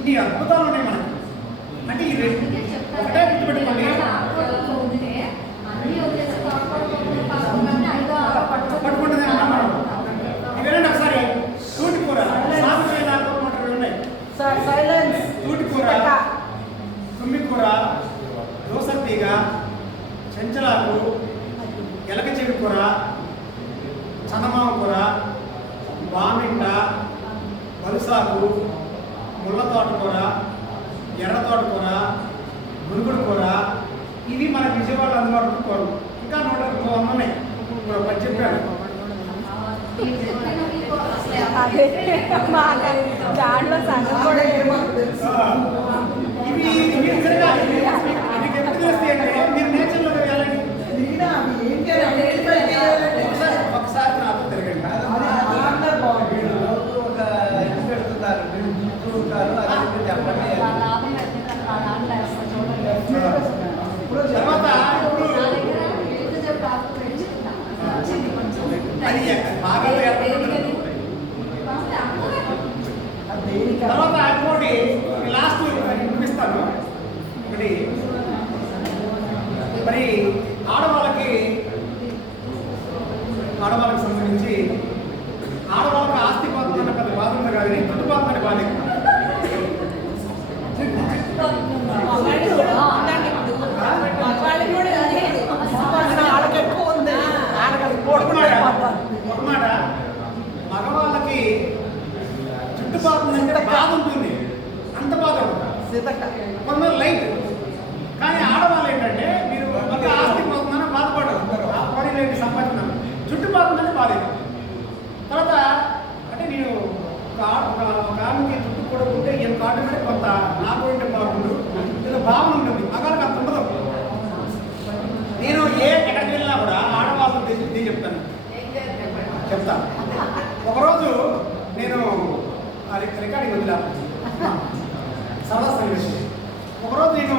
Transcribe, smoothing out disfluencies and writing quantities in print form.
ఇన్ని అద్భుతాలు ఉన్నాయి మనకి. అంటే ఈ రెండు ఒకటే గుర్తుపెట్టుకోండి. పట్టుకుంటుంది అన్నమాట. ఇవేనండి ఒకసారి తూటికూర, సాగుచేయ ఉన్నాయి. తూటికూర, తుమ్మికూర, దోసతీగ, చెంచలాకు, ఎలక చెవి కూర, చందమామ కూర, వామింట, వలుసాకు, ముళ్ళ తోటకూర, ఎర్ర తోటకూర, మురుగుడు కూర. ఇవి మన విజయవాడ అందుబాటులో కూరలు. ఇంకా 100 ఉన్నాయి. ఇప్పుడు పని చెప్పాను. దాంట్లో సగం కూడా ఇవి మీకు ఎప్పుడు తెలుస్తాయి అంటే మీరు నేచర్లో వెళ్ళండి. ఒకసారి నాతో తిరగండి. తర్వాత తర్వాత ఇంకోటి లాస్ట్ చూపిస్తాను. ఒకటి మరి ఆడవాళ్ళకి సంబంధించి ఆడవాళ్ళకి ఆస్తి పోతుందన్న పెద్ద బాధ ఉంది కాదు, చుట్టుపక్కల బాధ. ఒక మాట మగవాళ్ళకి చుట్టుపక్కల బాధ ఉంటుంది, అంత బాధ ఉంటుంది. కొందరు లైట్. కానీ ఆడవాళ్ళు ఏంటంటే మీరు ఒక ఆస్తి పోతుందని బాధపడరు, ఆ పొడిలేని సంపాదించాను, చుట్టుపక్కలనే బాధ. తర్వాత అంటే నేను ఒక ఆమెకి చుట్టూ కూడా ఉంటే ఈయన కాటు మీద కొంత నాకు ఉంటే బాగుండు, ఇలా భావన ఉంటుంది. మగాళ్ళకి అంత ఉండదు. నేను ఎక్కడికి వెళ్ళినా కూడా ఆడవాళ్ళని తెచ్చి చెప్తాను. ఒకరోజు నేను రికార్డింగ్ వదిలా సరదా సన్నివేశం. ఒకరోజు నేను